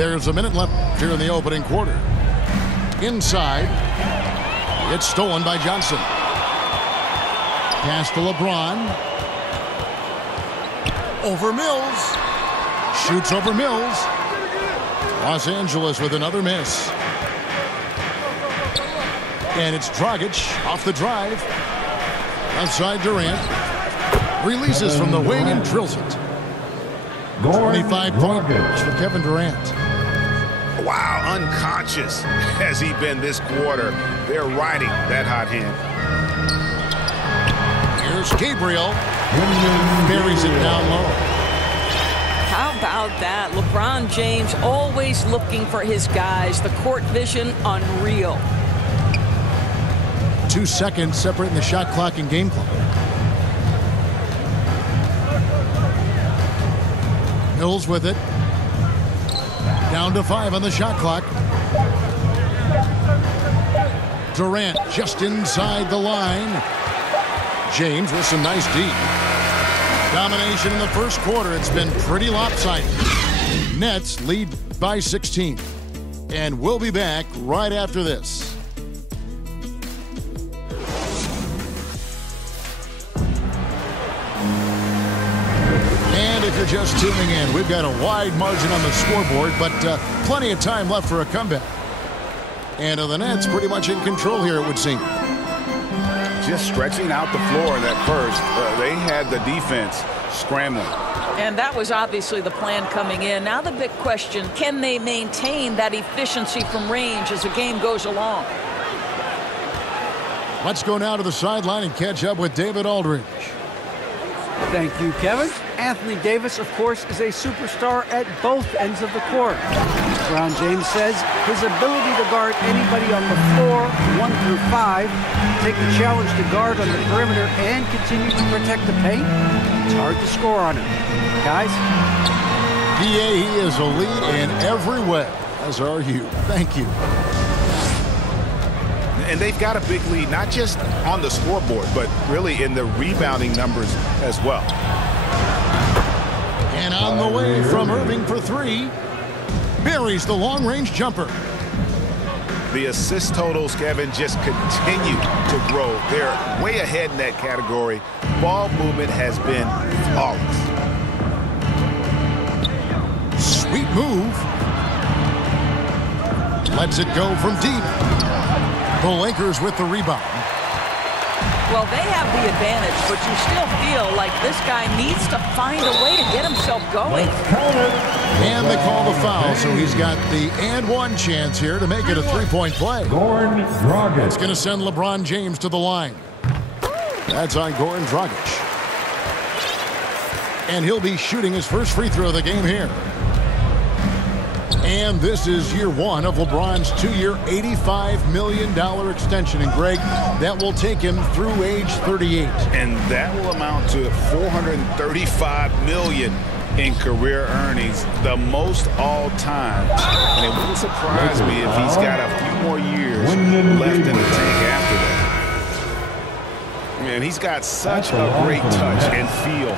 There's a minute left here in the opening quarter. Inside. It's stolen by Johnson. Pass to LeBron. Over Mills. Shoots over Mills. Los Angeles with another miss. And it's Dragic off the drive. Outside Durant. Releases from the wing and drills it. 25 points for Kevin Durant. Wow, unconscious has he been this quarter. They're riding that hot hand. Here's Gabriel. Buries it down low. How about that? LeBron James always looking for his guys. The court vision, unreal. 2 seconds separating the shot clock and game clock. Mills with it. Down to 5 on the shot clock. Durant just inside the line. James with some nice D. Domination in the first quarter. It's been pretty lopsided. Nets lead by 16. And we'll be back right after this. If you're just tuning in, we've got a wide margin on the scoreboard, but plenty of time left for a comeback. And the Nets pretty much in control here, it would seem. Just stretching out the floor in that first. They had the defense scrambling. And that was obviously the plan coming in. Now the big question, can they maintain that efficiency from range as the game goes along? Let's go now to the sideline and catch up with David Aldridge. Thank you, Kevin. Anthony Davis, of course, is a superstar at both ends of the court. LeBron James says his ability to guard anybody on the floor, 1 through 5, take the challenge to guard on the perimeter and continue to protect the paint, it's hard to score on him. Guys? DA, he is elite in every way, as are you. Thank you. And they've got a big lead, not just on the scoreboard, but really in the rebounding numbers as well. And on the way from Irving for 3. Buries the long-range jumper. The assist totals, Kevin, just continue to grow. They're way ahead in that category. Ball movement has been flawless. Sweet move. Lets it go from deep. The Lakers with the rebound. Well, they have the advantage, but you still feel like this guy needs to find a way to get himself going. And they call the foul, so he's got the and one chance here to make it a three-point play. Goran Dragic. It's going to send LeBron James to the line. That's on Goran Dragic. And he'll be shooting his first free throw of the game here. And this is year 1 of LeBron's 2-year, $85 million extension. And, Greg, that will take him through age 38. And that will amount to $435 million in career earnings, the most all-time. And it wouldn't surprise me if he's got a few more years left in the tank after that. Man, he's got such a great touch and feel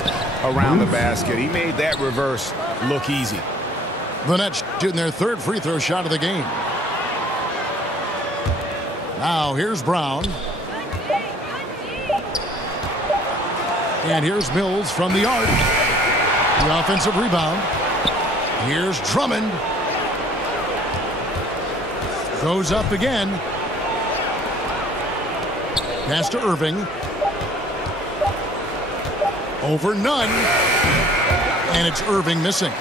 around the basket. He made that reverse look easy. The Nets shooting their third free throw shot of the game. Now here's Brown. And here's Mills from the arc. The offensive rebound. Here's Drummond. Goes up again. Pass to Irving. Over none. And it's Irving missing.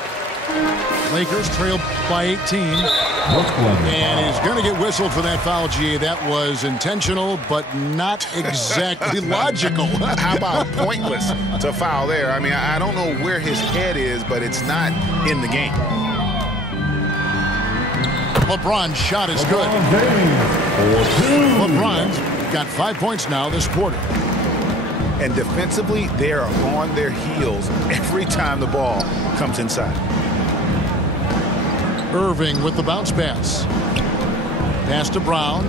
Lakers trail by 18. And he's going to get whistled for that foul, G. That was intentional, but not exactly logical. How about pointless to foul there? I mean, I don't know where his head is, but it's not in the game. LeBron's shot is good. LeBron's got 5 points now this quarter. And defensively, they are on their heels every time the ball comes inside. Irving with the bounce pass. Pass to Brown.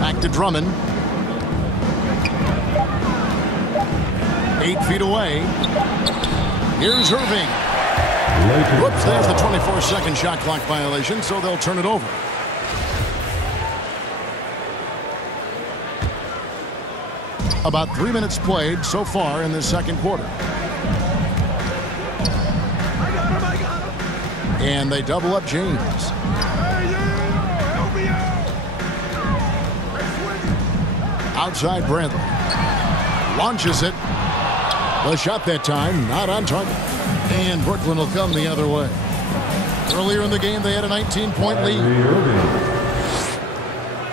Back to Drummond. 8 feet away. Here's Irving. Whoops, there's the 24-second shot clock violation, so they'll turn it over. About 3 minutes played so far in this second quarter. And they double up James. Outside Bradley. Launches it. The shot that time, not on target. And Brooklyn will come the other way. Earlier in the game, they had a 19-point lead.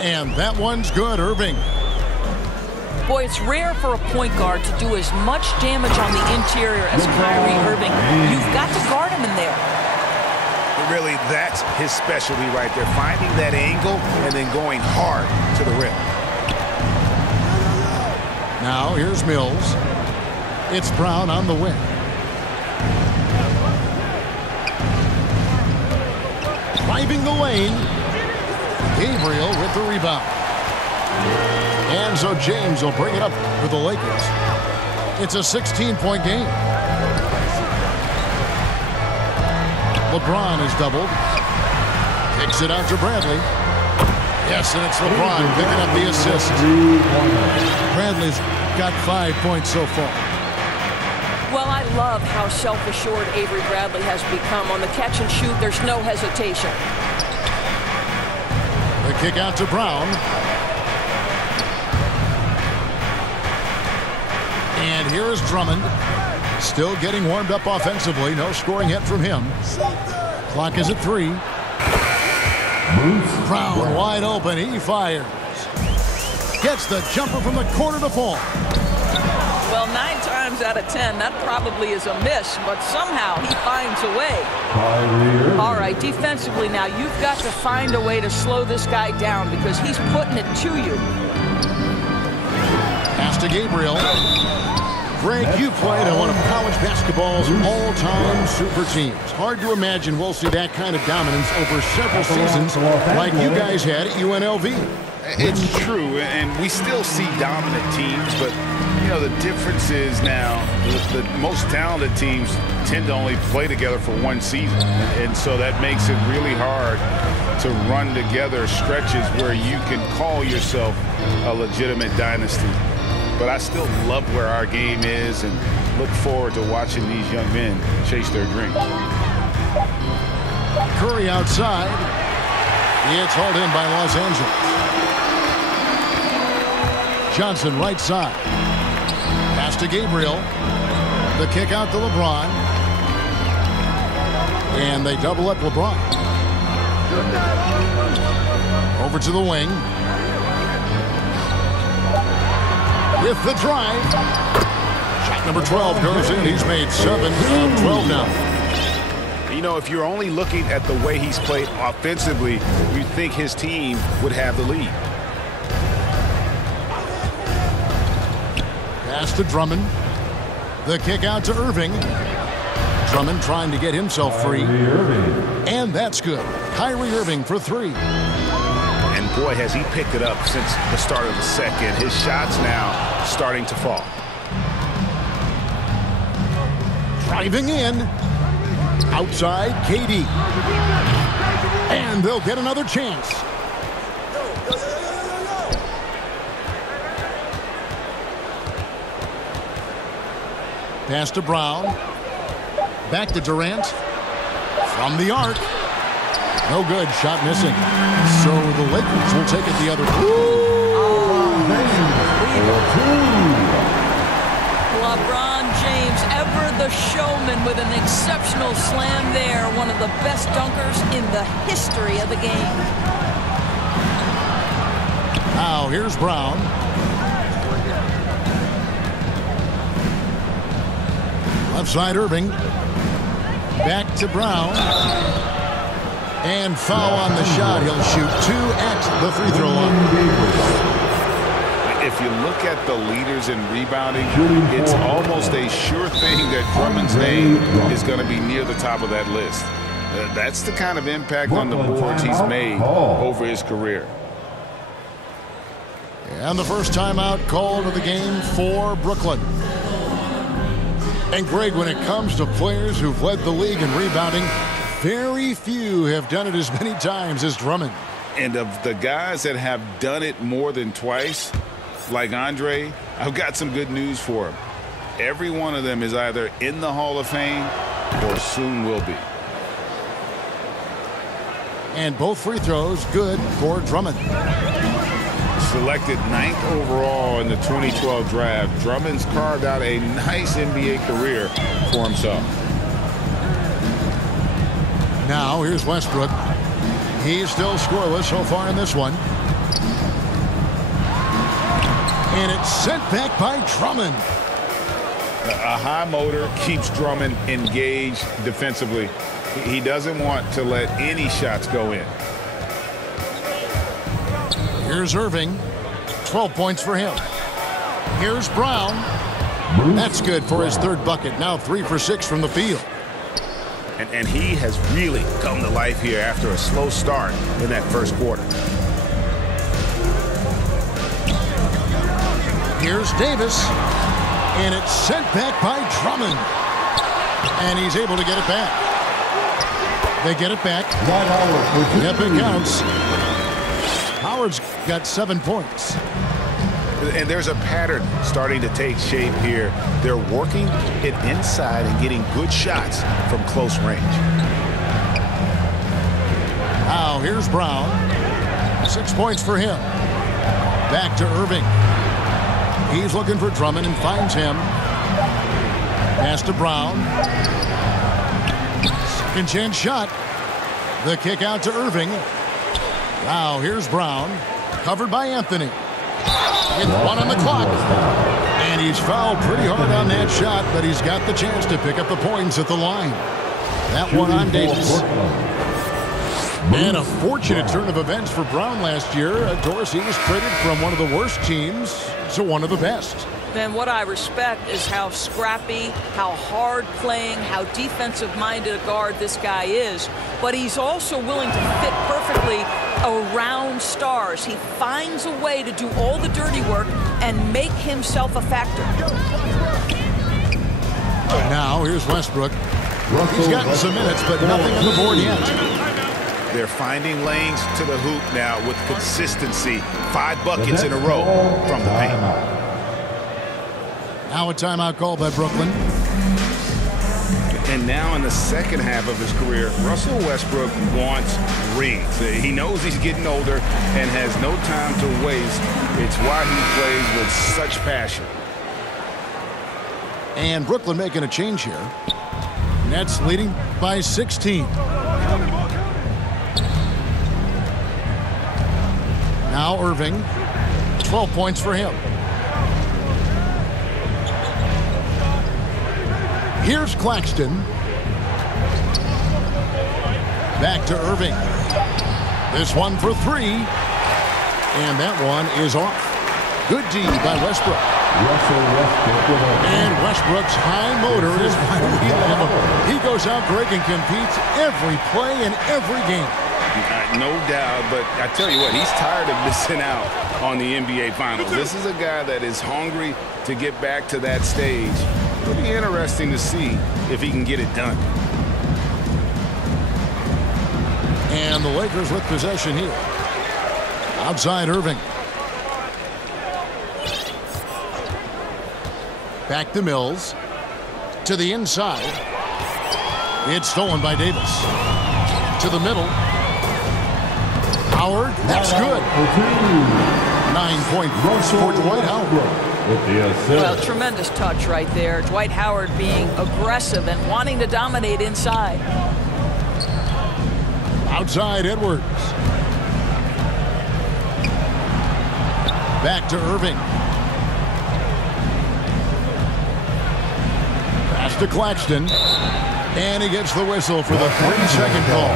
And that one's good, Irving. Boy, it's rare for a point guard to do as much damage on the interior as Kyrie Irving. You've got to guard him in there. But really, that's his specialty right there. Finding that angle and then going hard to the rim. Now, here's Mills. It's Brown on the wing. Driving the lane. Gabriel with the rebound. And so James will bring it up for the Lakers. It's a 16-point game. LeBron is doubled. Kicks it out to Bradley. Yes, and it's LeBron picking up the assist. Bradley's got 5 points so far. Well, I love how self-assured Avery Bradley has become. On the catch and shoot, there's no hesitation. The kick out to Brown. And here's Drummond. Still getting warmed up offensively. No scoring yet from him. Clock is at 3. Brown wide open. He fires. Gets the jumper from the corner to fall. Well, 9 times out of 10, that probably is a miss, but somehow he finds a way. All right, defensively now, you've got to find a way to slow this guy down because he's putting it to you. Pass to Gabriel. Greg, you played on one of college basketball's all-time super teams. Hard to imagine we'll see that kind of dominance over several seasons like you guys had at UNLV. It's true, and we still see dominant teams, but you know the difference is now the most talented teams tend to only play together for one season, and so that makes it really hard to run together stretches where you can call yourself a legitimate dynasty. But I still love where our game is and look forward to watching these young men chase their dreams. Curry outside. It's hauled in by Los Angeles. Johnson right side. Pass to Gabriel. The kick out to LeBron. And they double up LeBron. Over to the wing. With the drive. Shot number 12 goes in. He's made 7 of 12 now. You know, if you're only looking at the way he's played offensively, you'd think his team would have the lead. Pass to Drummond. The kick out to Irving. Drummond trying to get himself free. And that's good. Kyrie Irving for 3. And boy, has he picked it up since the start of the second. His shots now starting to fall. Driving in. Outside, KD. And they'll get another chance. Pass to Brown. Back to Durant. From the arc. No good. Shot missing. So the Lakers will take it the other way. LeBron James, ever the showman with an exceptional slam there. One of the best dunkers in the history of the game. Now here's Brown. Left side Irving. Back to Brown. And foul on the shot. He'll shoot 2 at the free throw line. If you look at the leaders in rebounding, it's almost a sure thing that Drummond's name is going to be near the top of that list. That's the kind of impact on the boards he's made over his career. And the first timeout called of the game for Brooklyn. And Greg, when it comes to players who've led the league in rebounding, very few have done it as many times as Drummond. And of the guys that have done it more than twice, like Andre, I've got some good news for him. Every one of them is either in the Hall of Fame or soon will be. And both free throws good for Drummond. Selected 9th overall in the 2012 draft, Drummond's carved out a nice NBA career for himself. Now here's Westbrook. He's still scoreless so far in this one. And it's sent back by Drummond. A high motor keeps Drummond engaged defensively. He doesn't want to let any shots go in. Here's Irving. 12 points for him. Here's Brown. That's good for his third bucket. Now 3 for 6 from the field. And he has really come to life here after a slow start in that first quarter. Here's Davis. And it's sent back by Drummond. And he's able to get it back. They get it back. Yep, it counts. Howard's got 7 points. And there's a pattern starting to take shape here. They're working it inside and getting good shots from close range. Now here's Brown. 6 points for him. Back to Irving. He's looking for Drummond and finds him. Pass to Brown. Second chance shot. The kick out to Irving. Now here's Brown. Covered by Anthony. With 1 on the clock. And he's fouled pretty hard on that shot, but he's got the chance to pick up the points at the line. That one on Davis. And a fortunate turn of events for Brown last year. Dorsey was traded from one of the worst teams to one of the best. And what I respect is how scrappy, how hard playing, how defensive-minded a guard this guy is. But he's also willing to fit perfectly around stars. He finds a way to do all the dirty work and make himself a factor. Now here's Westbrook. He's gotten some minutes, but nothing on the board yet. They're finding lanes to the hoop now with consistency. 5 buckets in a row from the paint. Now a timeout call by Brooklyn. And now in the second half of his career, Russell Westbrook wants rings. He knows he's getting older and has no time to waste. It's why he plays with such passion. And Brooklyn making a change here. Nets leading by 16. Now Irving. 12 points for him. Here's Claxton. Back to Irving. This one for 3. And that one is off. Good D by Westbrook. And Westbrook's high motor is why we love him. He goes out, Greg, and competes every play in every game. No doubt, but I tell you what, he's tired of missing out on the NBA Finals. This is a guy that is hungry to get back to that stage. It'll be interesting to see if he can get it done. And the Lakers with possession here. Outside Irving. Back to Mills. To the inside. It's stolen by Davis. To the middle. Howard, that's good. 9-point rush for Dwight Howard. Well, tremendous touch right there. Dwight Howard being aggressive and wanting to dominate inside. Outside Edwards. Back to Irving. Pass to Claxton. And he gets the whistle for the 3-second call.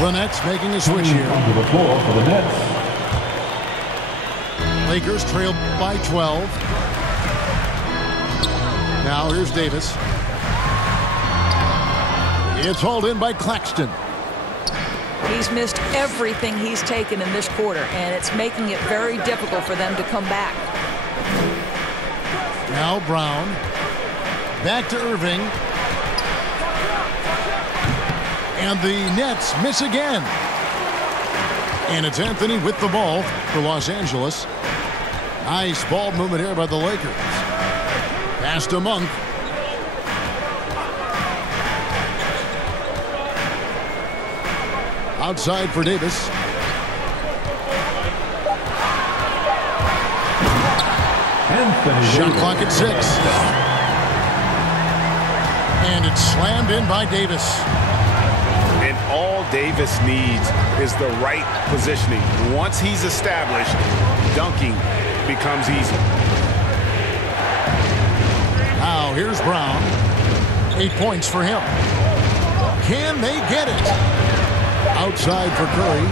The Nets making a switch here. To the floor for the Nets. Lakers trail by 12. Now here's Davis. It's hauled in by Claxton. He's missed everything he's taken in this quarter, and it's making it very difficult for them to come back. Now Brown. Back to Irving. And the Nets miss again. And it's Anthony with the ball for Los Angeles. Nice ball movement here by the Lakers. Pass to Monk. Outside for Davis. Shot clock at 6. And it's slammed in by Davis. And all Davis needs is the right positioning. Once he's established, dunking becomes easy. Now here's Brown. 8 points for him. Can they get it? Outside for Curry.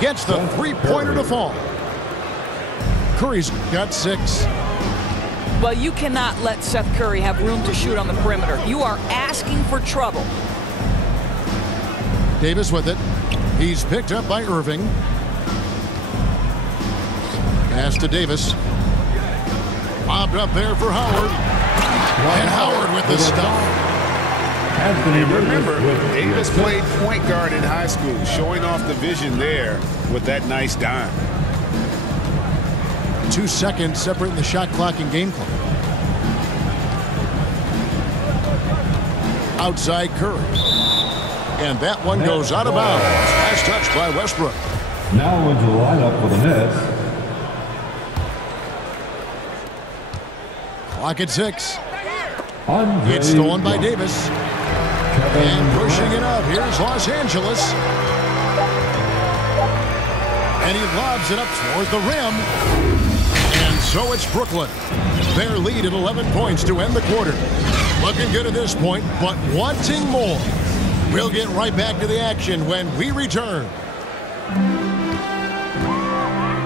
Gets the three-pointer to fall. Curry's got 6. Well, you cannot let Seth Curry have room to shoot on the perimeter. You are asking for trouble. Davis with it. He's picked up by Irving. Pass to Davis. Bobbed up there for Howard. And Howard with the stuff. And remember, Davis played point guard in high school, showing off the vision there with that nice dime. 2 seconds separating the shot clock and game clock. Outside Curry. And that one goes out of bounds. Last touch by Westbrook. Now into the lineup for the Nets. Clock at 6. Andre It's stolen by Davis. Kevin And pushing Durant. it up. Here's Los Angeles. And he lobs it up toward the rim. And so it's Brooklyn. Their lead at 11 points to end the quarter. Looking good at this point, but wanting more. We'll get right back to the action when we return.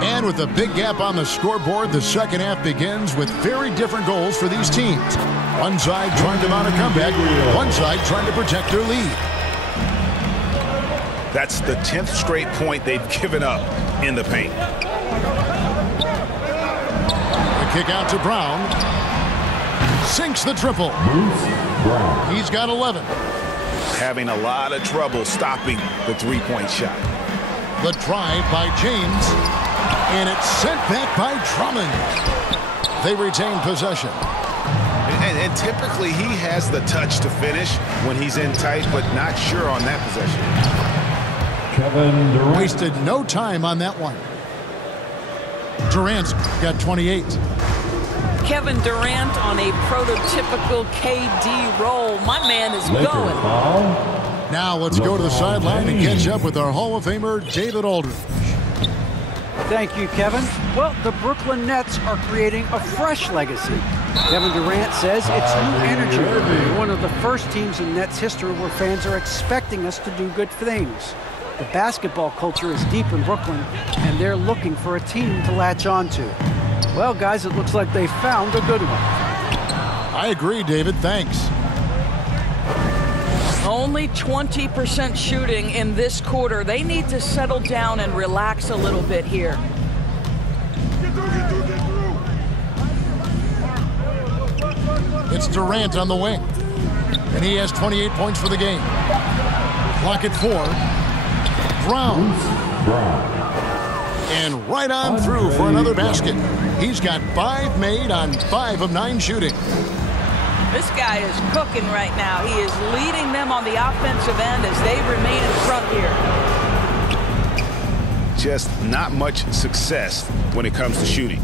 And with a big gap on the scoreboard, the second half begins with very different goals for these teams. One side trying to mount a comeback, one side trying to protect their lead. That's the 10th straight point they've given up in the paint. The kick out to Brown. Sinks the triple. He's got 11. Having a lot of trouble stopping the three-point shot. The drive by James. And it's sent back by Drummond. They retain possession. And typically he has the touch to finish when he's in tight, but not sure on that possession. Kevin Durant. Wasted no time on that one. Durant's got 28. Kevin Durant on a prototypical KD roll. My man is Lakers going. foul. Now let's go to the sideline and catch up with our Hall of Famer, David Aldridge. Thank you, Kevin. Well, the Brooklyn Nets are creating a fresh legacy. Kevin Durant says it's new energy. We're one of the first teams in Nets history where fans are expecting us to do good things. The basketball culture is deep in Brooklyn, and they're looking for a team to latch on to. Well, guys, it looks like they found a good one. I agree, David. Thanks. Only 20% shooting in this quarter. They need to settle down and relax a little bit here. It's Durant on the wing. And he has 28 points for the game. Clock at 4. Brown. And right on through for another basket. He's got 5 made on 5 of 9 shooting. This guy is cooking right now. He is leading them on the offensive end as they remain in front here. Just not much success when it comes to shooting.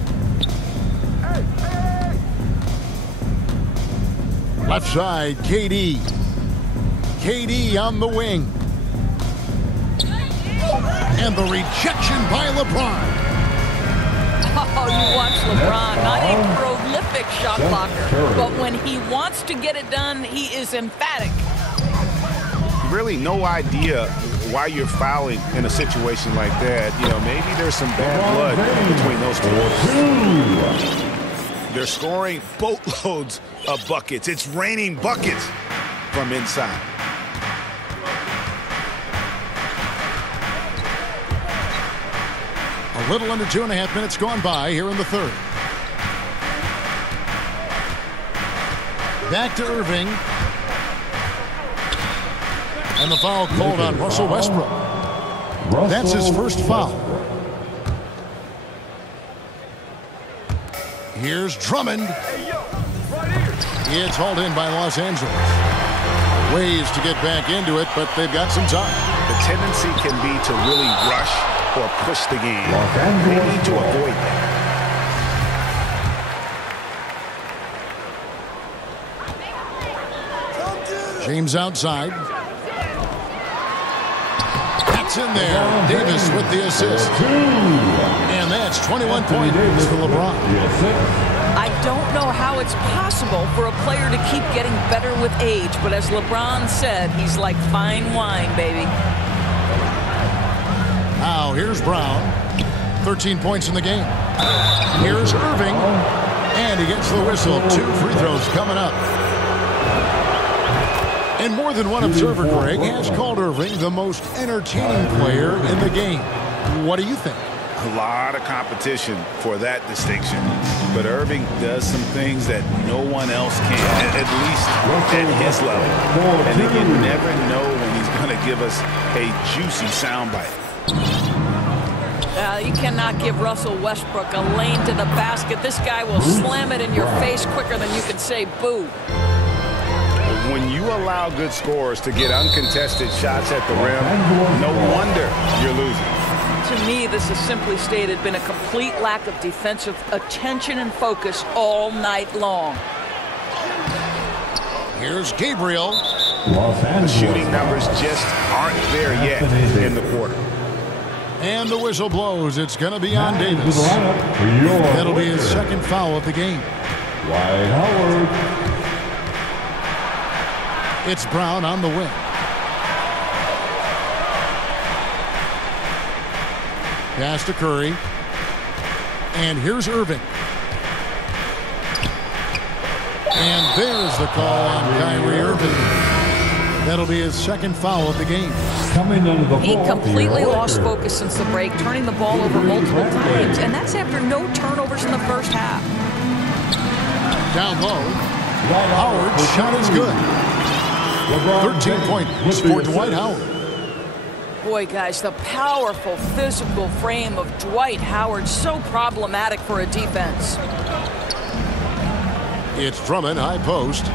Left side, KD. KD on the wing. And the rejection by LeBron. Oh, you watch LeBron, not a prolific shot blocker, but when he wants to get it done, he is emphatic. Really no idea why you're fouling in a situation like that. You know, maybe there's some bad blood between those two. They're scoring boatloads of buckets. It's raining buckets from inside. A little under 2.5 minutes gone by here in the third. Back to Irving. And the foul called on Russell Westbrook. That's his first foul. Here's Drummond. It's hauled in by Los Angeles. Ways to get back into it, but they've got some time. The tendency can be to really rush or push the game. They need to avoid that. James outside. That's in there. Davis with the assist. And that's 21 points for LeBron. I don't know how it's possible for a player to keep getting better with age, but as LeBron said, he's like fine wine, baby. Now here's Brown. 13 points in the game. Here's Irving. And he gets the whistle. 2 free throws coming up. And more than one observer, Greg, has called Irving the most entertaining player in the game. What do you think? A lot of competition for that distinction. But Irving does some things that no one else can, at least at his level. And you never know when he's going to give us a juicy soundbite. You cannot give Russell Westbrook a lane to the basket. This guy will slam it in your face quicker than you can say boo. When you allow good scorers to get uncontested shots at the rim, no wonder you're losing. To me, this has simply stated been a complete lack of defensive attention and focus all night long. Here's Gabriel. The shooting numbers just aren't there yet in the quarter. And the whistle blows. It's going to be on Davis. That'll be his second foul of the game. Dwight Howard. It's Brown on the wing. Pass to Curry. And here's Irving. And there's the call on Kyrie Irving. That'll be his second foul of the game. Coming into the He completely lost focus since the break, turning the ball over multiple times. And that's after no turnovers in the first half. Down low. Howard's shot is good. 13 points for Dwight Howard. Boy, guys, the powerful physical frame of Dwight Howard, so problematic for a defense. It's Drummond, high post.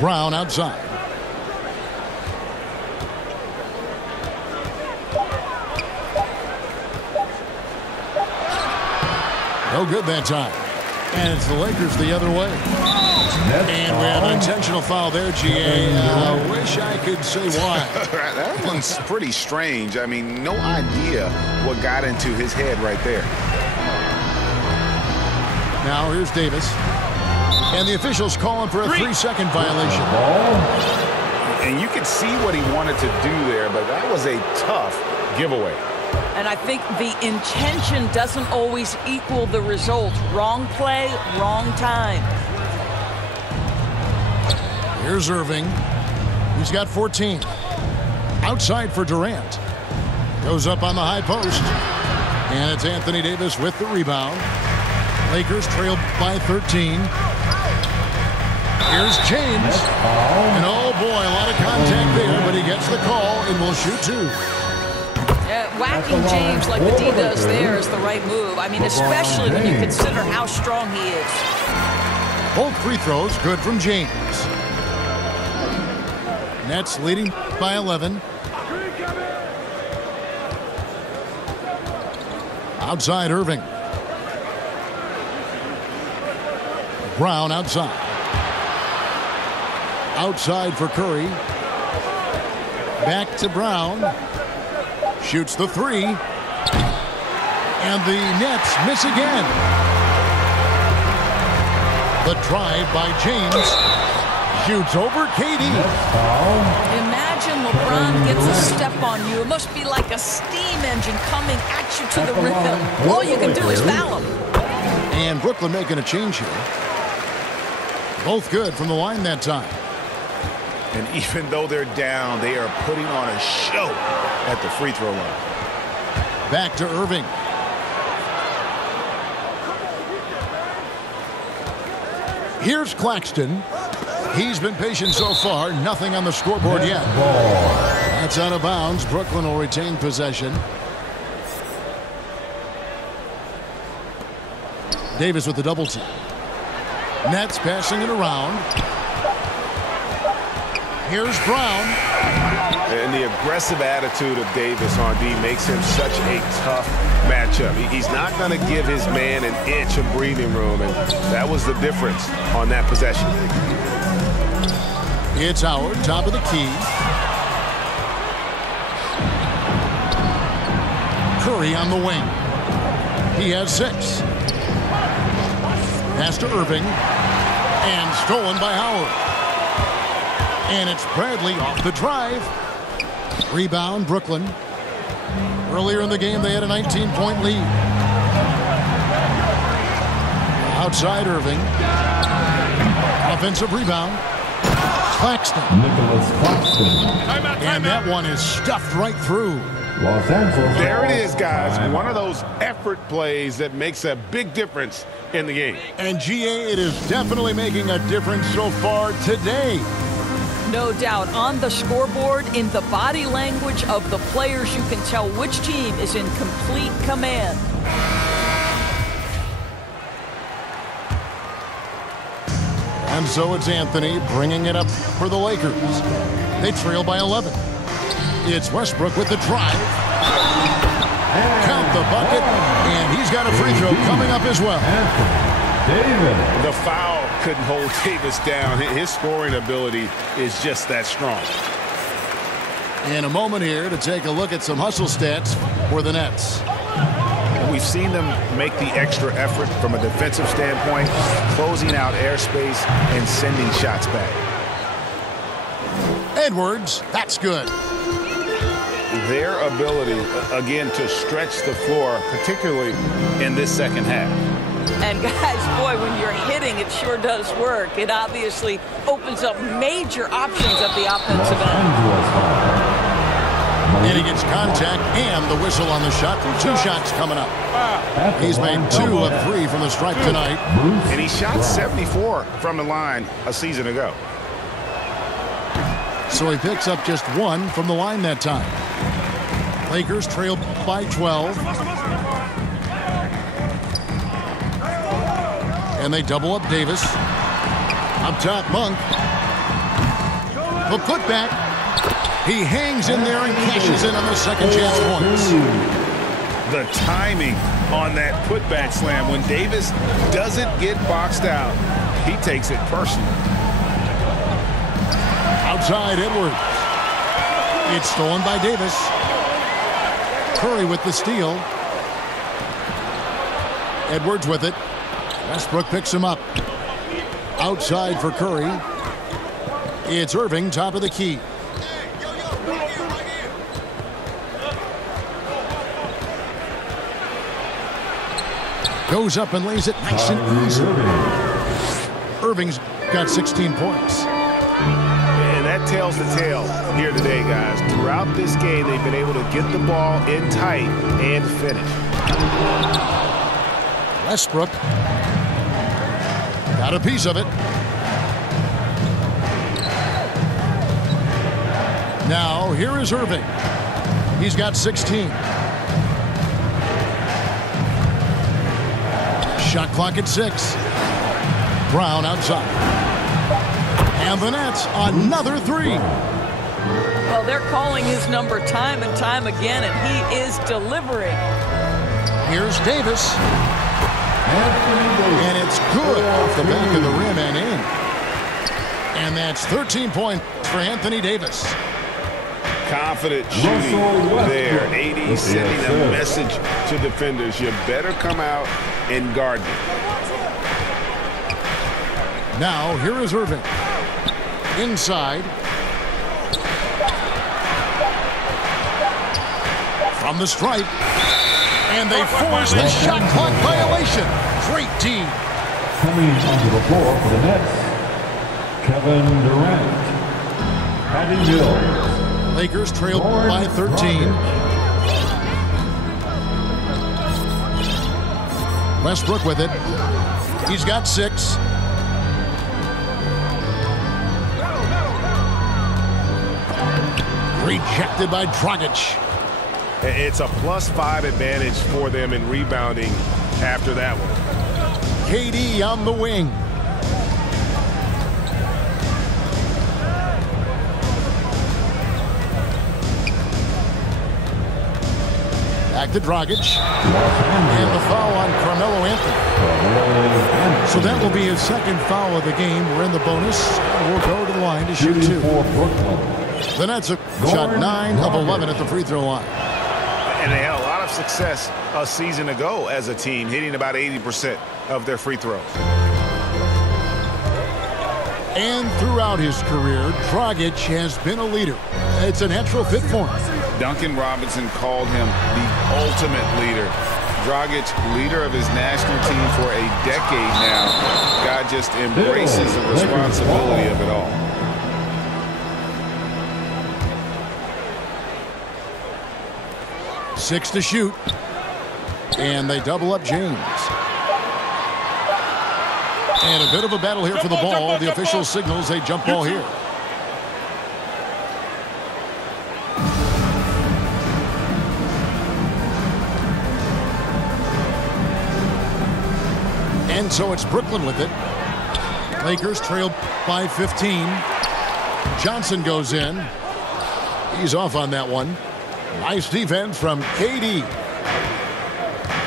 Brown outside. No good that time. And it's the Lakers the other way. And we had an intentional foul there, GA. I wish I could say why. That one's pretty strange. I mean, no idea what got into his head right there. Now here's Davis. And the officials calling for a 3-second violation. And you could see what he wanted to do there, but that was a tough giveaway. And I think the intention doesn't always equal the result. Wrong play, wrong time. Here's Irving. He's got 14. Outside for Durant. Goes up on the high post. And it's Anthony Davis with the rebound. Lakers trail by 13. Here's James. And oh boy, a lot of contact there, but he gets the call and will shoot 2. Whacking James like the D does there is the right move. I mean, especially when you consider how strong he is. Both free throws good from James. Nets leading by 11. Outside Irving. Brown outside. Outside for Curry. Back to Brown. Shoots the 3. And the Nets miss again. The drive by James. Shoots over KD. Imagine LeBron gets a step on you. It must be like a steam engine coming at you to the rim. All you can do is foul him. And Brooklyn making a change here. Both good from the line that time. And even though they're down, they are putting on a show at the free throw line. Back to Irving. Here's Claxton. He's been patient so far. Nothing on the scoreboard yet. That's out of bounds. Brooklyn will retain possession. Davis with the double team. Nets passing it around. Here's Brown. And the aggressive attitude of Davis on D makes him such a tough matchup. He's not going to give his man an inch of breathing room, and that was the difference on that possession. It's Howard, top of the key. Curry on the wing. He has 6. Pass to Irving. And stolen by Howard. And it's Bradley off the drive. Rebound, Brooklyn. Earlier in the game, they had a 19-point lead. Outside Irving. Offensive rebound. Claxton. Nicholas Claxton. And that one is stuffed right through. Los Angeles. There it is, guys. One of those effort plays that makes a big difference in the game. And GA, it is definitely making a difference so far today. No doubt. On the scoreboard, in the body language of the players, you can tell which team is in complete command. And so it's Anthony bringing it up for the Lakers. They trail by 11. It's Westbrook with the drive. Count the bucket, and he's got a free throw coming up as well. Davis. The foul couldn't hold Davis down. His scoring ability is just that strong. In a moment here to take a look at some hustle stats for the Nets. We've seen them make the extra effort from a defensive standpoint, closing out airspace and sending shots back. Edwards, that's good. Their ability, again, to stretch the floor, particularly in this second half. And guys, boy, when you're hitting, it sure does work. It obviously opens up major options at the offensive end. And he gets contact and the whistle on the shot. 2 shots coming up. He's made 2 of 3 from the stripe tonight. And he shot 74 from the line a season ago. So he picks up just 1 from the line that time. Lakers trail by 12. And they double up Davis. Up top, Monk. The putback. He hangs in there and cashes in on the second chance points. The timing on that putback slam. When Davis doesn't get boxed out, he takes it personally. Outside Edwards. It's stolen by Davis. Curry with the steal. Edwards with it. Westbrook picks him up. Outside for Curry. It's Irving, top of the key. Goes up and lays it nice and easy. Irving's got 16 points. And that tells the tale here today, guys. Throughout this game, they've been able to get the ball in tight and finish. Westbrook got a piece of it. Now, here is Irving. He's got 16. Shot clock at 6. Brown outside. And the Nets, another 3. Well, they're calling his number time and time again, and he is delivering. Here's Davis. And it's good off the back of the rim and in. And that's 13 points for Anthony Davis. Confident shooting there. AD sending a message to defenders. You better come out and guard me. Now, here is Irving. Inside. From the stripe. And they force the shot clock violation. Great D. Coming onto the floor for the Nets, Kevin Durant. Patty Mills. Lakers trail by 13. Westbrook with it. He's got 6. Rejected by Dragic. It's a +5 advantage for them in rebounding after that one. KD on the wing. Back to Dragic. And the foul on Carmelo Anthony. So that will be his second foul of the game. We're in the bonus. And we'll go to the line to shoot 2. The Nets have shot 9 of 11 at the free throw line. And they had a lot of success a season ago as a team, hitting about 80% of their free throws. And throughout his career, Dragic has been a leader. It's a natural fit for him. Duncan Robinson called him the ultimate leader. Dragic, leader of his national team for a decade now. Guy just embraces the responsibility of it all. Six to shoot. And they double up James. And a bit of a battle here for the ball. The official signals a jump ball here. And so it's Brooklyn with it. Lakers trail by 15. Johnson goes in. He's off on that one. Nice defense from KD.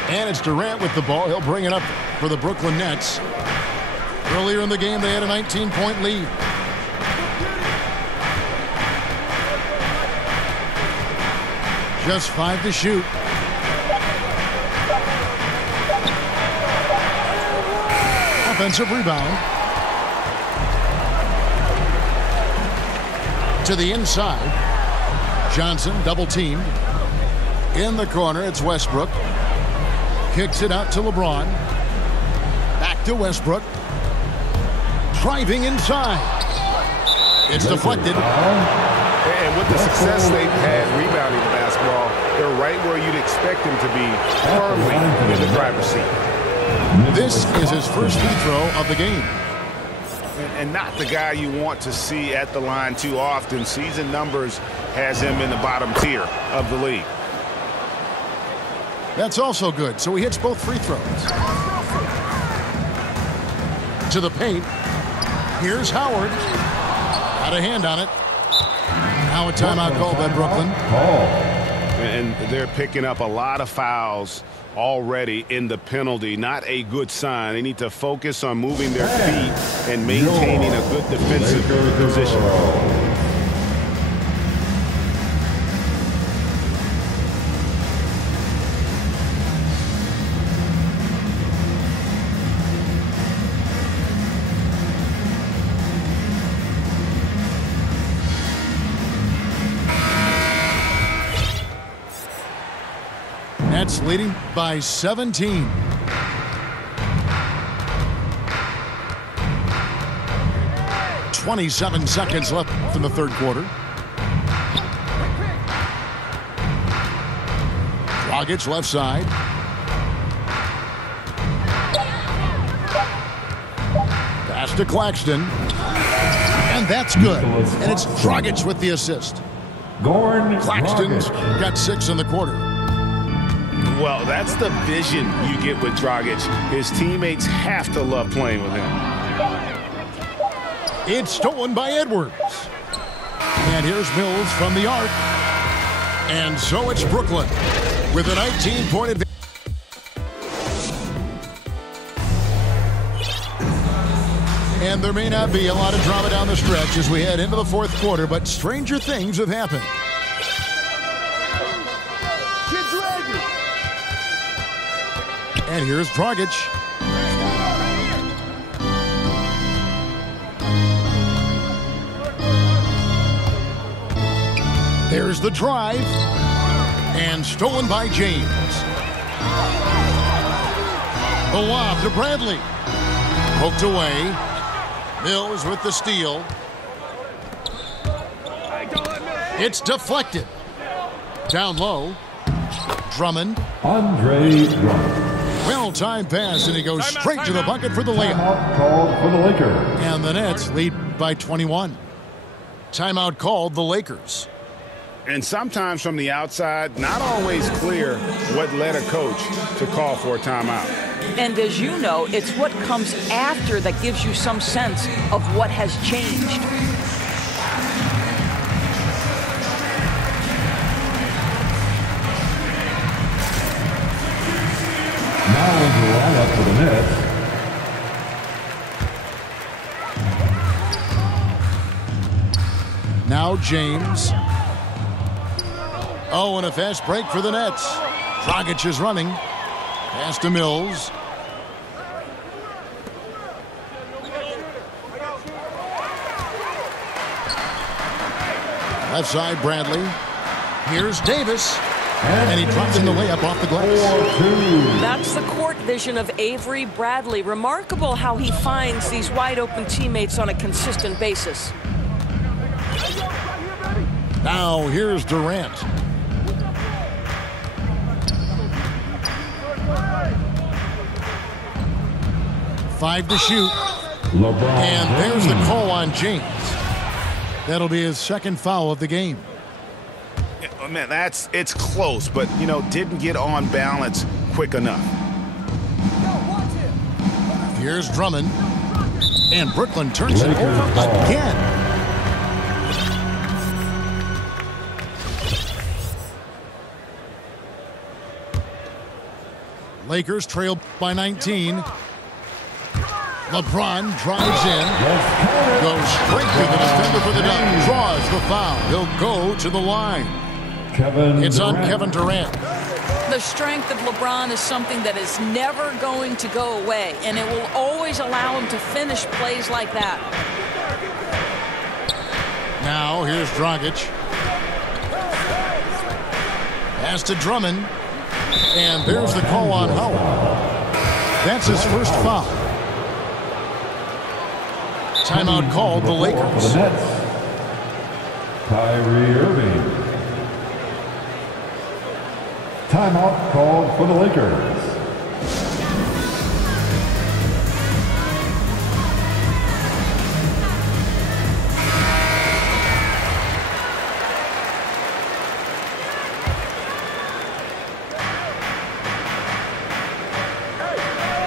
And it's Durant with the ball. He'll bring it up for the Brooklyn Nets. Earlier in the game, they had a 19-point lead. Just 5 to shoot. Offensive rebound. To the inside. Johnson double teamed. In the corner, it's Westbrook. Kicks it out to LeBron. Back to Westbrook. Driving inside. It's deflected. And with the success they've had rebounding the basketball, they're right where you'd expect them to be, firmly in the driver's seat. This is his first free throw of the game. And not the guy you want to see at the line too often. Season numbers has him in the bottom tier of the league. That's also good. So he hits both free throws. To the paint. Here's Howard. Got a hand on it. Now a timeout called by Brooklyn. And they're picking up a lot of fouls already in the penalty. Not a good sign. They need to focus on moving their feet and maintaining a good defensive position. Nets leading by 17. "27 seconds left in the third quarter. Dragic left side. Pass to Claxton. And that's good. And it's Dragic with the assist. Claxton's got 6 in the quarter. Well, that's the vision you get with Dragic. His teammates have to love playing with him. It's stolen by Edwards. And here's Mills from the arc. And so it's Brooklyn with a 19-point advantage. And there may not be a lot of drama down the stretch as we head into the fourth quarter, but stranger things have happened. And here's Dragic. There's the drive. And stolen by James. The lob to Bradley. Poked away. Mills with the steal. It's deflected. Down low. Drummond. Andre Drummond. Well-timed pass, and he goes straight to the bucket for the layup. Timeout called for the Lakers. And the Nets lead by 21. Timeout called the Lakers. And sometimes from the outside, not always clear what led a coach to call for a timeout. And as you know, it's what comes after that gives you some sense of what has changed. Now into the lineup for the Nets. Now James. Oh, and a fast break for the Nets. Dragic is running. Pass to Mills. Left side, Bradley. Here's Davis. And he drops in the layup off the glass. That's the court vision of Avery Bradley. Remarkable how he finds these wide-open teammates on a consistent basis. Now here's Durant. Five to shoot. LeBron And there's the James. call on James. That'll be his second foul of the game. Oh, man, it's close, but, you know, didn't get on balance quick enough. Here's Drummond. And Brooklyn turns it Lakers over ball. again. Lakers trail by 19. LeBron drives in. Goes straight to the defender for the dunk. Draws the foul. He'll go to the line. It's on Kevin Durant. The strength of LeBron is something that is never going to go away, and it will always allow him to finish plays like that. Now here's Dragic. Pass to Drummond. And there's the call on Howard. That's his first foul. Timeout called the Lakers. For the Nets, Kyrie Irving. Timeout called for the Lakers.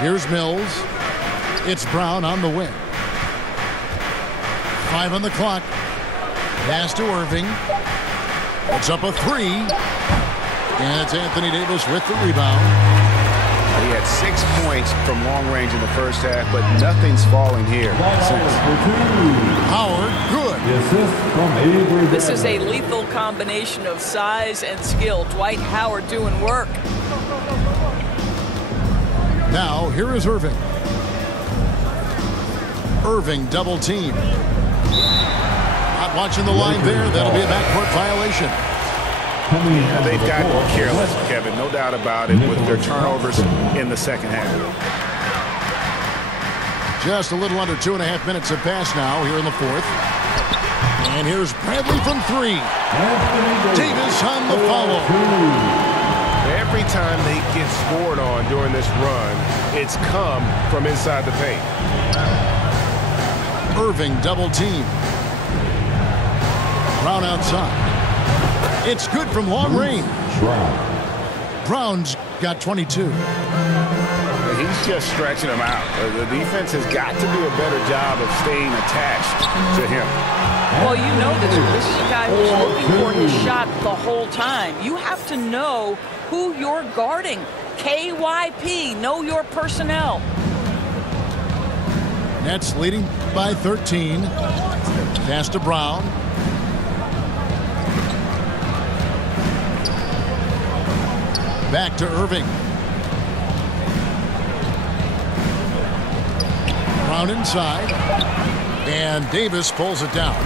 Here's Mills. It's Brown on the wing. 5 on the clock. Pass to Irving. It's up a 3. And it's Anthony Davis with the rebound. He had 6 points from long range in the first half, but nothing's falling here since. Howard, good. The assist from Avery. This is a lethal combination of size and skill. Dwight Howard doing work. Now, here is Irving. Irving double team. Not watching the line there. That'll be a backcourt violation. Yeah, they've gotten careless, Kevin, no doubt about it, with their turnovers in the second half. Just a little under 2.5 minutes have passed now here in the fourth. And here's Bradley from 3. Davis on the follow. Every time they get scored on during this run, it's come from inside the paint. Irving double team. Brown outside. It's good from long range. Brown's got 22. He's just stretching them out. The defense has got to do a better job of staying attached to him. Well, you know this. This is a guy who's looking for his shot the whole time. You have to know who you're guarding. KYP, know your personnel. Nets leading by 13. Pass to Brown. Back to Irving. Brown inside. And Davis pulls it down.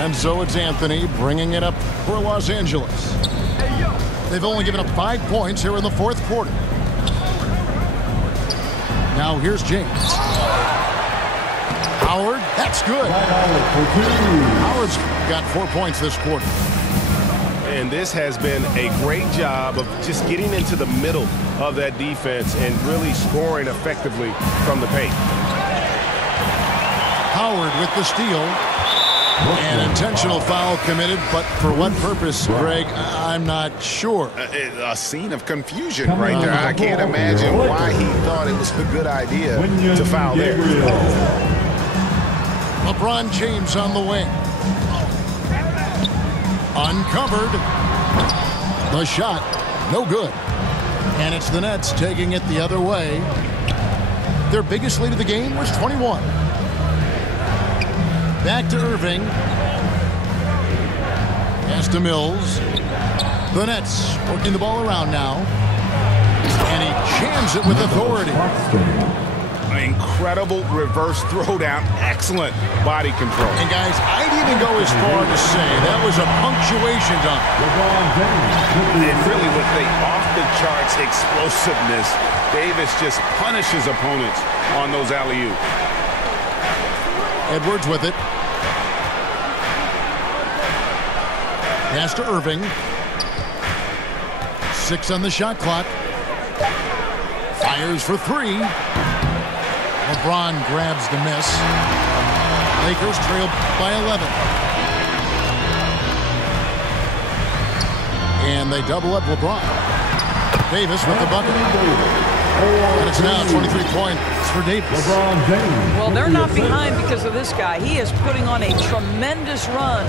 And so it's Anthony bringing it up for Los Angeles. They've only given up 5 points here in the fourth quarter. Now here's James. Howard, that's good. Howard's got 4 points this quarter. And this has been a great job of just getting into the middle of that defense and really scoring effectively from the paint. Howard with the steal. An intentional foul committed, but for what purpose, Greg, I'm not sure. A scene of confusion right there. I can't imagine why he thought it was a good idea to foul there. LeBron James on the wing. Uncovered. The shot, no good. And it's the Nets taking it the other way. Their biggest lead of the game was 21. Back to Irving. Pass to Mills. The Nets working the ball around now. And he jams it with authority. Incredible reverse throwdown. Excellent body control. And guys, I'd even go as far to say that was a punctuation dunk. And really with the off-the-charts explosiveness, Davis just punishes opponents on those alley-oops. Edwards with it. Pass to Irving. 6 on the shot clock. Fires for 3. LeBron grabs the miss. Lakers trail by 11. And they double up LeBron. Davis with the bucket. And it's now 23 points for Davis. Well, they're not behind because of this guy. He is putting on a tremendous run.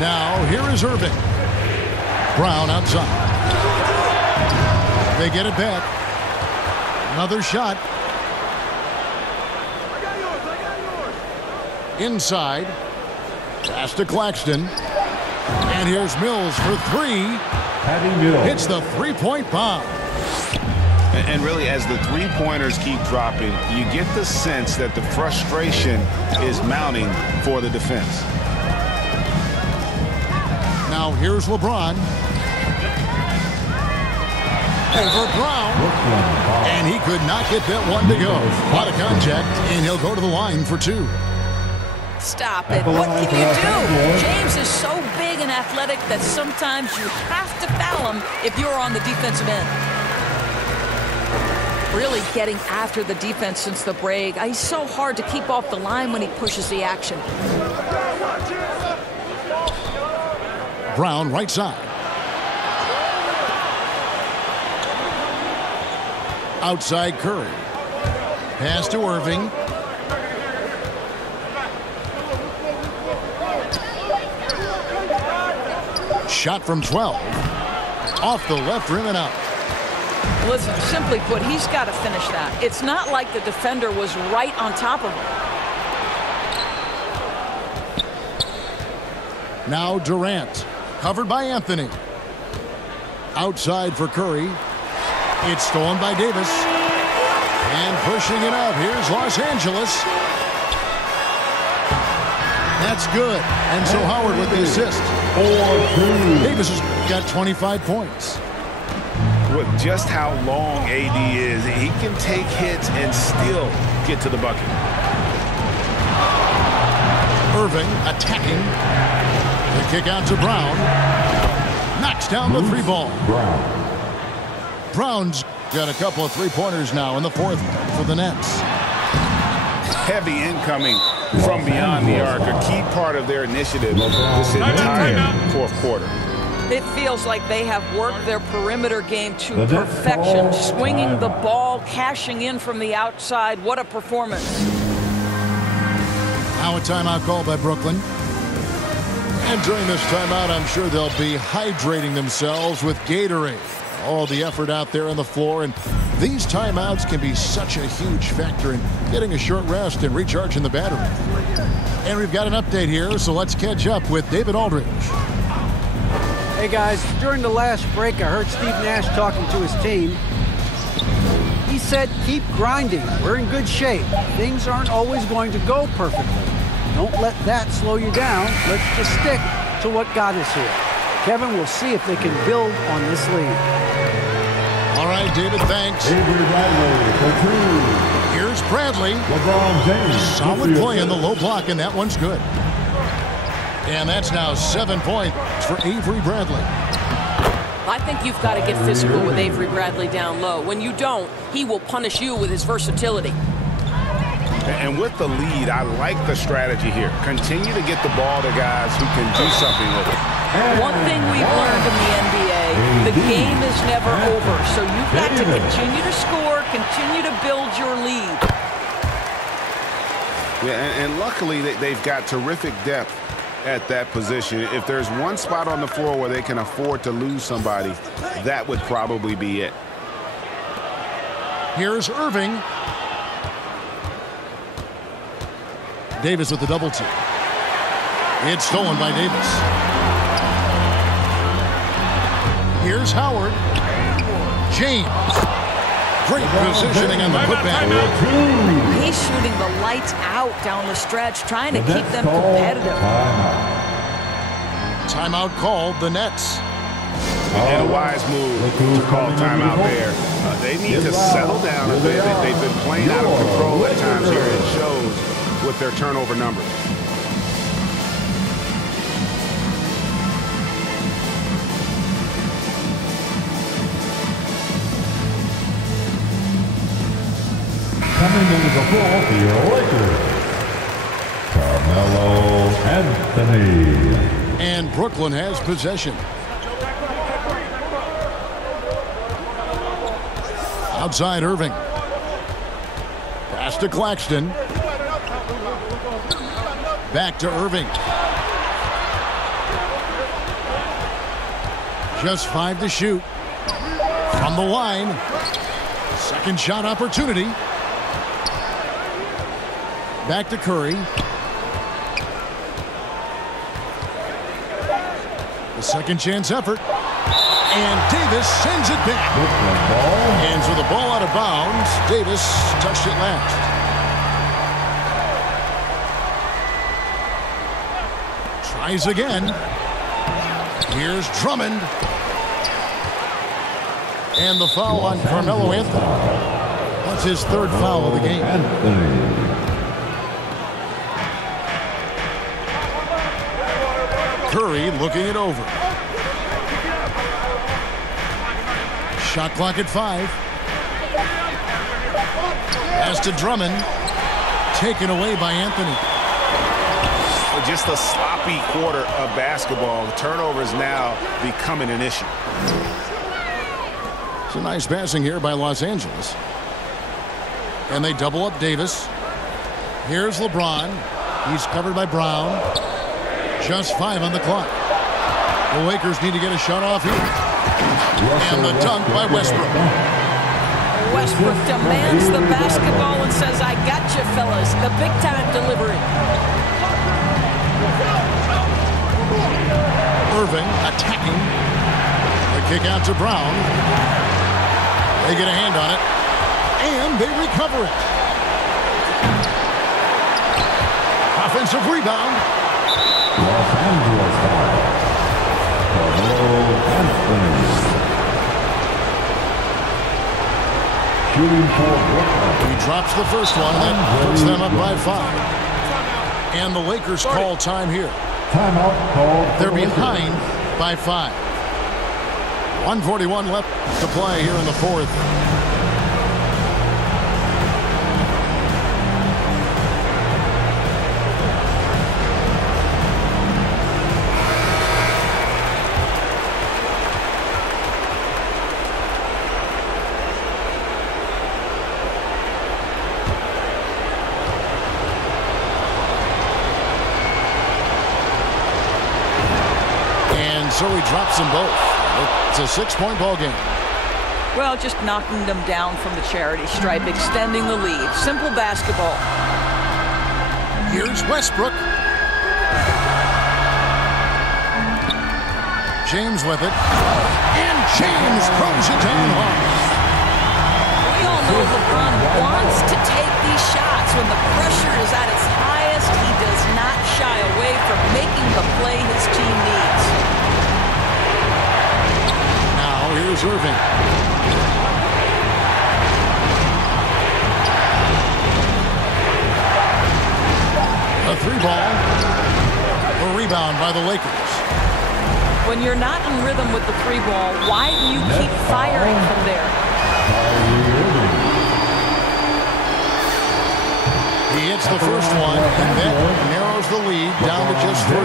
Now, here is Irving. Brown outside. They get it back. Another shot. Inside. Pass to Claxton. And here's Mills for 3. Hits the three-point bomb. And really, as the three-pointers keep dropping, you get the sense that the frustration is mounting for the defense. Now here's LeBron. Over Brown. And he could not get that one to go. A lot of contact, and he'll go to the line for 2. Stop it. What can you do? James is so big and athletic that sometimes you have to foul him if you're on the defensive end. Really getting after the defense since the break. He's so hard to keep off the line when he pushes the action. Brown right side. Outside Curry. Pass to Irving. Shot from 12. Off the left rim and out. Listen, simply put, he's got to finish that. It's not like the defender was right on top of him. Now Durant. Covered by Anthony. Outside for Curry. It's stolen by Davis. And pushing it up. Here's Los Angeles. That's good. And so Howard with the assist. Davis has got 25 points. With just how long AD is, he can take hits and still get to the bucket. Irving attacking. The kick out to Brown. Knocks down the 3 ball. Brown's got a couple of 3-pointers now in the 4th for the Nets. Heavy incoming from beyond the arc, a key part of their initiative this entire 4th quarter. It feels like they have worked their perimeter game to perfection, swinging the ball, cashing in from the outside. What a performance. Now a timeout called by Brooklyn. And during this timeout, I'm sure they'll be hydrating themselves with Gatorade. All the effort out there on the floor, and these timeouts can be such a huge factor in getting a short rest and recharging the battery. And we've got an update here, so let's catch up with David Aldridge. Hey guys, during the last break, I heard Steve Nash talking to his team. He said, keep grinding. We're in good shape. Things aren't always going to go perfectly. Don't let that slow you down. Let's just stick to what got us here. Kevin, we'll see if they can build on this lead. All right, David, thanks. Avery Bradley for 2. Here's Bradley. LeBron James. Solid play in the low block, and that one's good. And that's now 7 points for Avery Bradley. I think you've got to get physical with Avery Bradley down low. When you don't, he will punish you with his versatility. And with the lead, I like the strategy here. Continue to get the ball to guys who can do something with it. One thing we've learned in the NBA, the game is never over. So you've got to continue to score, continue to build your lead. Yeah, and luckily they've got terrific depth at that position. If there's one spot on the floor where they can afford to lose somebody, that would probably be it. Here's Irving. Davis with the double team. It's stolen by Davis. Here's Howard. James. Great positioning on the putback. He's shooting the lights out down the stretch, trying to keep them competitive. Timeout called, the Nets. And a wise move to call timeout there. They need to settle down a bit. They've been playing out of control at times here. It shows with their turnover numbers. Coming into the floor for your Lakers, Carmelo Anthony. And Brooklyn has possession. Outside Irving. Pass to Claxton. Back to Irving. Just 5 to shoot. From the line. Second shot opportunity. Back to Curry. The second chance effort. And Davis sends it back. And with the ball out of bounds, Davis touched it last. Tries again. Here's Drummond. And the foul on Carmelo Anthony. That's his third foul of the game. Curry looking it over. Shot clock at 5. Pass to Drummond. Taken away by Anthony. Just a sloppy quarter of basketball. Turnovers now becoming an issue. It's a nice passing here by Los Angeles. And they double up Davis. Here's LeBron. He's covered by Brown. Just 5 on the clock. The Lakers need to get a shot off here. And the dunk by Westbrook. Westbrook demands the basketball and says, I got you, fellas. The big-time delivery. Irving attacking. The kick out to Brown. They get a hand on it. And they recover it. Offensive rebound. Los Angeles foul. Carmelo Anthony. Shooting for Brooklyn. He drops the first one. That puts them up by 5. And the Lakers call time here. Timeout called. They're behind by 5. 1:41 left to play here in the fourth. So he drops them both. It's a 6-point ball game. Well, just knocking them down from the charity stripe, extending the lead. Simple basketball. Here's Westbrook. James with it. And James throws it down hard. We all know LeBron wants to take these shots. When the pressure is at its highest, he does not shy away from making the play his team needs. Here's Irving. A 3-ball. A rebound by the Lakers. When you're not in rhythm with the 3-ball, why do you keep firing from there? He gets the first one, and that narrows the lead down to just 3.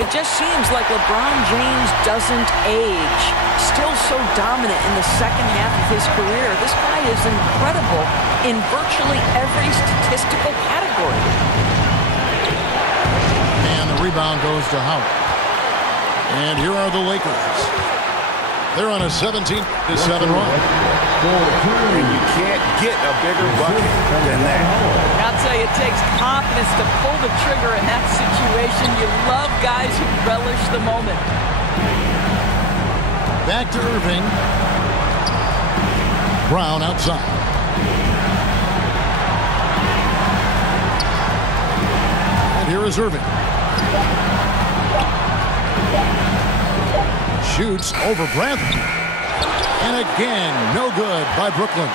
It just seems like LeBron James doesn't age. Still so dominant in the second half of his career. This guy is incredible in virtually every statistical category. And the rebound goes to Howard. And here are the Lakers. They're on a 17-7 run. And you can't get a bigger bucket than that. I'll tell you, it takes confidence to pull the trigger in that situation. You love guys who relish the moment. Back to Irving. Brown outside. And here is Irving. Shoots over Bradley. And again, no good by Brooklyn.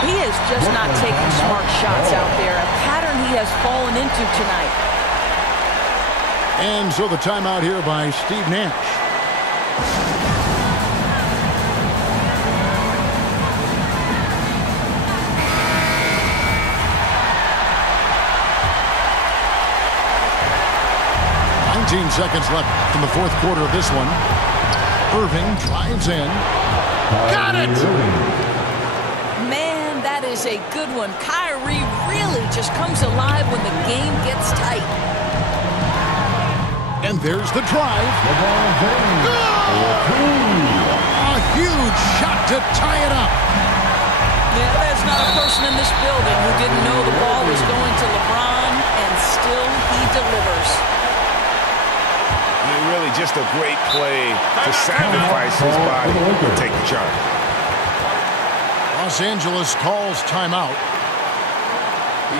He is just not taking smart shots out there. A pattern he has fallen into tonight. And so the timeout here by Steve Nash. Seconds left in the fourth quarter of this one. Irving drives in. Got it! Man, that is a good one. Kyrie really just comes alive when the game gets tight. And there's the drive. A huge shot to tie it up. Yeah, there's not a person in this building who didn't know the ball was going to LeBron, and still he delivers. Really just a great play to sacrifice his body to take the charge. Los Angeles calls timeout.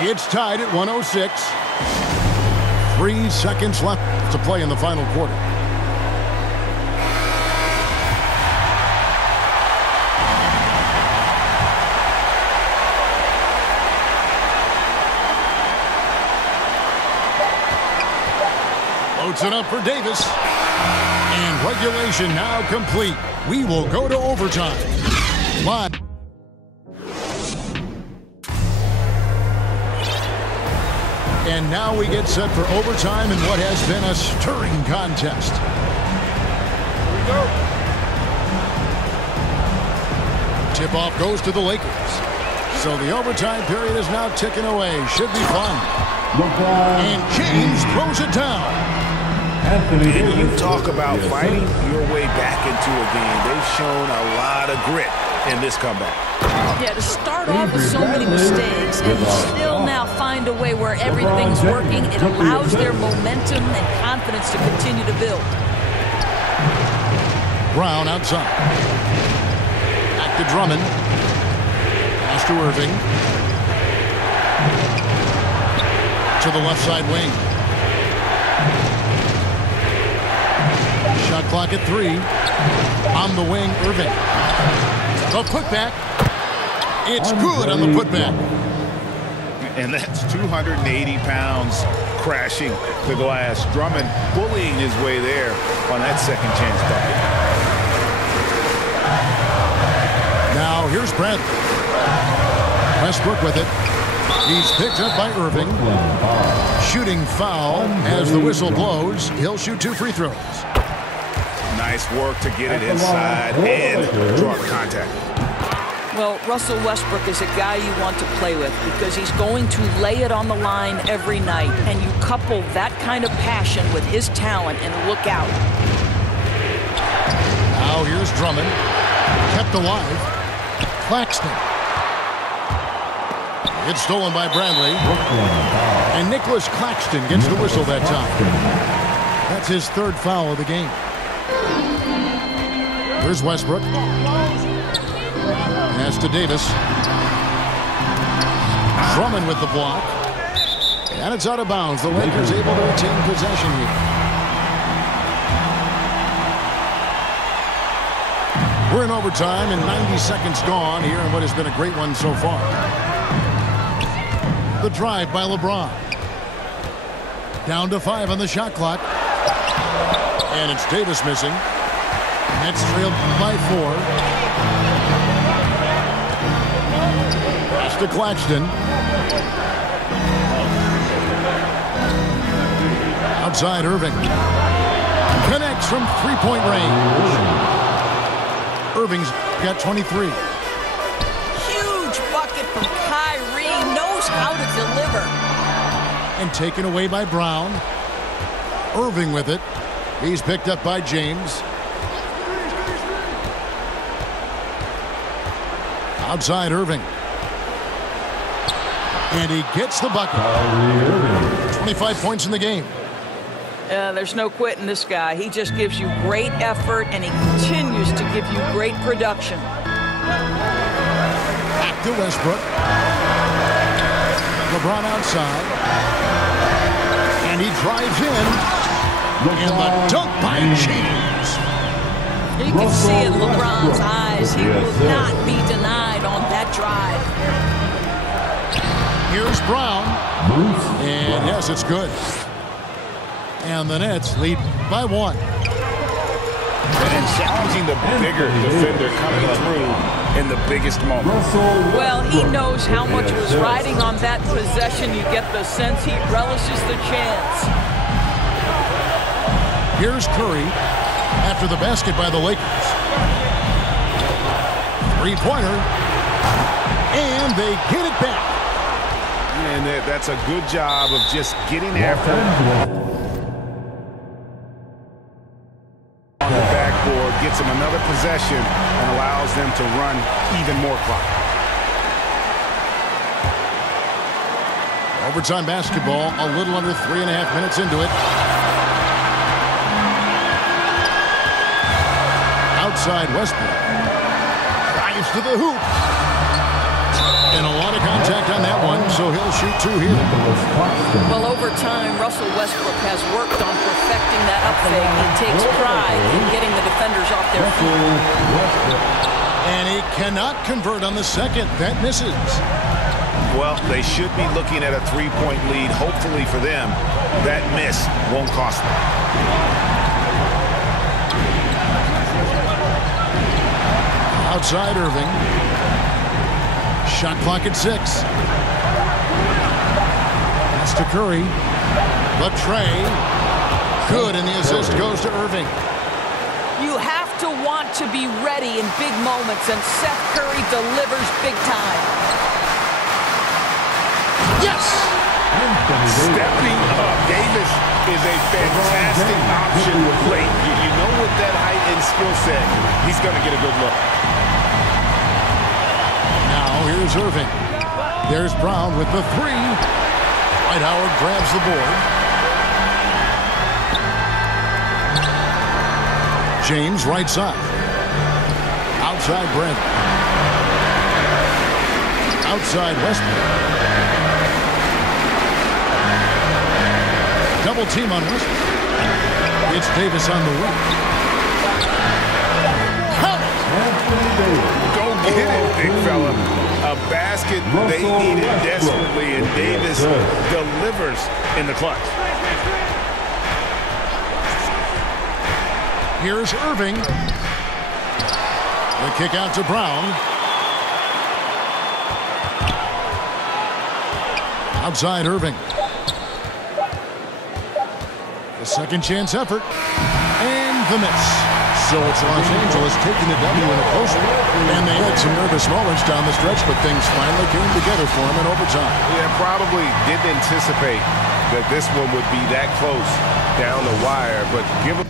It's tied at 106. 3 seconds left to play in the final quarter. Loads it up for Davis. And regulation now complete. We will go to overtime. Live. And now we get set for overtime in what has been a stirring contest. Here we go. Tip-off goes to the Lakers. So the overtime period is now ticking away. Should be fun. And James throws it down. And you talk about fighting your way back into a game. They've shown a lot of grit in this comeback. Yeah, to start off with so many mistakes and still now find a way where everything's working, it allows their momentum and confidence to continue to build. Brown outside. Back to Drummond. Pass to Irving. To the left side wing. Shot clock at 3. On the wing, Irving. The putback. It's good on the putback. And that's 280 pounds crashing the glass. Drummond bullying his way there on that second chance bucket. Now here's Bradley. Westbrook with it. He's picked up by Irving. Shooting foul as the whistle blows. He'll shoot 2 free throws. Nice work to get it inside and draw contact. Well, Russell Westbrook is a guy you want to play with because he's going to lay it on the line every night. And you couple that kind of passion with his talent and look out. Now here's Drummond. Kept alive. Claxton. It's stolen by Bradley. And Nicholas Claxton gets the whistle that time. That's his 3rd foul of the game. Here's Westbrook. Pass to Davis. Drummond with the block. And it's out of bounds. The Lakers able to retain possession here. We're in overtime and 90 seconds gone here in what has been a great one so far. The drive by LeBron. Down to 5 on the shot clock. And it's Davis missing. Nets trailed by 4. Pass to Claxton. Outside Irving. Connects from three-point range. Irving's got 23. Huge bucket from Kyrie. Knows how to deliver. And taken away by Brown. Irving with it. He's picked up by James. Outside Irving. And he gets the bucket. 25 points in the game. There's no quitting this guy. He just gives you great effort, and he continues to give you great production. Back to Westbrook. LeBron outside. And he drives in. And the dunk by James. You can see in LeBron's eyes. He will not be denied on that drive. Here's Brown. And yes, it's good. And the Nets lead by 1. And challenging the bigger defender coming through in the biggest moment. Well, he knows how much was riding on that possession. You get the sense he relishes the chance. Here's Curry after the basket by the Lakers. Three-pointer. And they get it back. And that's a good job of just getting after it. On the backboard, gets them another possession and allows them to run even more clock. Overtime basketball, a little under 3.5 minutes into it. Outside Westbrook. Drives to the hoop. And a lot of contact on that one, so he'll shoot 2 here. Well, over time, Russell Westbrook has worked on perfecting that up fake. He takes pride in getting the defenders off their feet. And he cannot convert on the second. That misses. Well, they should be looking at a 3-point lead. Hopefully for them, that miss won't cost them. Outside Irving. Shot clock at 6. Pass to Curry. The tray. Good, and the assist goes to Irving. You have to want to be ready in big moments, and Seth Curry delivers big time. Yes! Stepping up. Davis is a fantastic option late. You know, with that height and skill set, he's going to get a good look. Now here's Irving. There's Brown with the 3. Dwight Howard grabs the board. James right side. Outside Brent. Outside Westbrook. Double team on Westbrook. It's Davis on the wing. Go get it, big fella. A basket they needed desperately, and Davis delivers in the clutch. Here's Irving. The kick out to Brown. Outside Irving. The second chance effort. And the miss. So it's Los Angeles taking the W in a close one. And they had some nervous moments down the stretch, but things finally came together for them in overtime. Yeah, probably didn't anticipate that this one would be that close down the wire, but give them